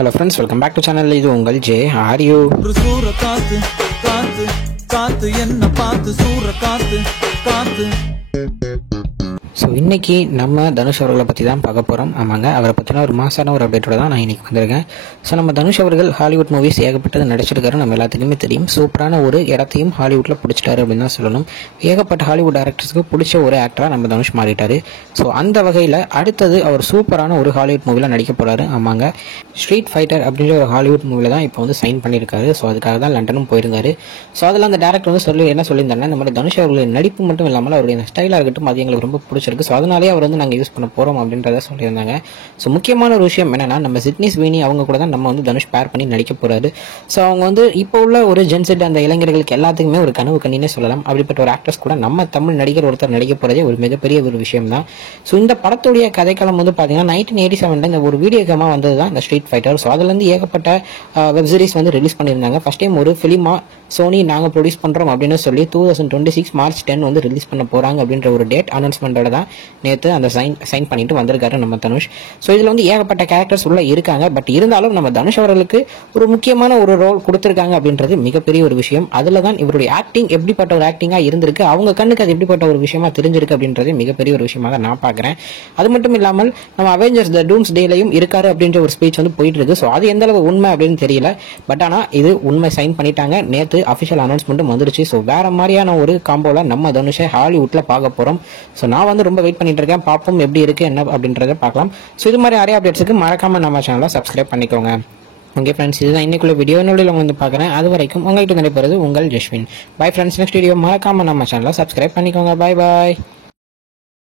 Hello friends, welcome back to channel. இது உங்கள் J. Are you? சூற காத்து காத்து காத்து என்ன பார்த்து சூற காத்து காத்து. ஸோ இன்றைக்கி நம்ம தனுஷ் அவர்களை பற்றி தான் பார்க்க போகிறோம். ஆமாங்க, அவரை பற்றின ஒரு மாசான ஒரு அப்டேட்டோட தான் நான் இன்றைக்கி வந்திருக்கேன். ஸோ நம்ம தனுஷ் அவர்கள் ஹாலிவுட் மூவிஸ் ஏகப்பட்டது நடிச்சிருக்காரு, நம்ம எல்லாத்துக்குமே தெரியும். சூப்பரான ஒரு இடத்தையும் ஹாலிவுட்டில் பிடிச்சிட்டாரு அப்படின்னு தான் சொல்லணும். ஏகப்பட்ட ஹாலிவுட் டேரக்டர்ஸுக்கு பிடிச்ச ஒரு ஆக்டராக நம்ம தனுஷ் மாறிட்டார். ஸோ அந்த வகையில் அடுத்தது அவர் சூப்பரான ஒரு ஹாலிவுட் மூவியில் நடிக்க போகிறாரு. ஆமாங்க, ஸ்ட்ரீட் ஃபைட்டர் அப்படின்ற ஒரு ஹாலிவுட் மூவியில் தான் இப்போ வந்து சைன் பண்ணியிருக்காரு. ஸோ அதுக்காக தான் லண்டனும் போயிருந்தாரு. ஸோ அதில் அந்த டேரக்டர் வந்து என்ன சொல்லியிருந்தாருன்னா, இந்த மாதிரி தனுஷ் அவர்களின் நடிப்பு மட்டும் இல்லாமல் அவருடைய ஸ்டைலாக இருக்கட்டும் அது எங்களுக்கு ரொம்ப பிடிச்சிருக்கு. ஸோ அதனாலே அவர் வந்து நாங்கள் யூஸ் பண்ண போகிறோம் அப்படின்றத சொல்லியிருந்தாங்க. ஸோ முக்கியமான ஒரு விஷயம் என்னன்னா, நம்ம சிட்னி ஸ்வீனி அவங்க கூட தான் நம்ம வந்து தனுஷ் பேர் பண்ணி நடிக்க போகிறாரு. ஸோ அவங்க வந்து இப்போ உள்ள ஒரு ஜென்செட் அந்த இளைஞர்களுக்கு எல்லாத்துக்குமே ஒரு கனவு கண்ணினே சொல்லலாம். அப்படிப்பட்ட ஒரு ஆக்ட்ரஸ் கூட நம்ம தமிழ் நடிகர் ஒருத்தர் நடிக்க போகிறதே ஒரு மிகப்பெரிய ஒரு விஷயம் தான். ஸோ இந்த படத்துடைய கதைக்களம் வந்து பார்த்தீங்கன்னா 1987 இந்த ஒரு வீடியோ கேமாக வந்தது தான் இந்த ஸ்ட்ரீட் ஃபைட்டர். ஸோ அதுலேருந்து ஏகப்பட்ட வெப் சீரிஸ் வந்து ரிலீஸ் பண்ணியிருந்தாங்க. ஃபர்ஸ்ட் டைம் ஒரு ஃபிலிமா சோனி நாங்கள் ப்ரொடியூஸ் பண்ணுறோம் அப்படின்னு சொல்லி 2026 மார்ச் 10 வந்து ரிலீஸ் பண்ண போகிறாங்க அப்படின்ற ஒரு டேட் அனௌன்ஸ்மெண்ட்டோட தான் நேற்று அந்த சைன் பண்ணிட்டு வந்திருக்காரு நம்ம தனுஷ். ஸோ இதில் வந்து ஏகப்பட்ட கேரக்டர்ஸ் உள்ள இருக்காங்க. பட் இருந்தாலும் நம்ம தனுஷ் அவர்களுக்கு ஒரு முக்கியமான ஒரு ரோல் கொடுத்துருக்காங்க அப்படின்றது மிகப்பெரிய ஒரு விஷயம். அதில் தான் இவருடைய ஆக்டிங் எப்படிப்பட்ட ஒரு ஆக்டிங்காக இருந்திருக்கு, அவங்க கண்ணுக்கு அது எப்படிப்பட்ட ஒரு விஷயமா தெரிஞ்சிருக்கு அப்படின்றது மிகப்பெரிய ஒரு விஷயமாக தான் நான் பார்க்குறேன். அது மட்டும் இல்லாமல் நம்ம அவெஞ்சர்ஸ் த டூம்ஸ் டேலையும் இருக்காரு அப்படின்ற ஒரு ஸ்பீச் வந்து போயிட்டு இருக்கு. ஸோ அது எந்த அளவு உண்மை அப்படின்னு தெரியல. பட் ஆனால் இது உண்மை, சைன் பண்ணிட்டாங்க. நேற்று அஃபிஷியல் அனௌன்ஸ்மெண்ட்டும் வந்துருச்சு. ஸோ வேற மாதிரியான ஒரு காம்போல நம்ம தனுஷை ஹாலிவுட்ல பார்க்க போறோம். ஸோ நான் வந்து ரொம்ப வெயிட் பண்ணிட்டு இருக்கேன். பார்ப்போம் எப்படி இருக்கு என்ன அப்படின்றத பார்க்கலாம். ஸோ இது மாதிரி நிறைய அப்டேட்ஸுக்கு மறக்காம நம்ம சேனலை சப்ஸ்கிரைப் பண்ணிக்கோங்க. ஓகே ஃப்ரெண்ட்ஸ், இதுதான் இன்னைக்குள்ள வீடியோ. என்னோட வந்து பார்க்குறேன். அது வரைக்கும் உங்கள்கிட்ட நடைபெறுது உங்கள் Jaswin. Bye friends, next video மறக்காம நம்ம சேனலை சப்ஸ்கிரைப் பண்ணிக்கோங்க. பாய் பாய்.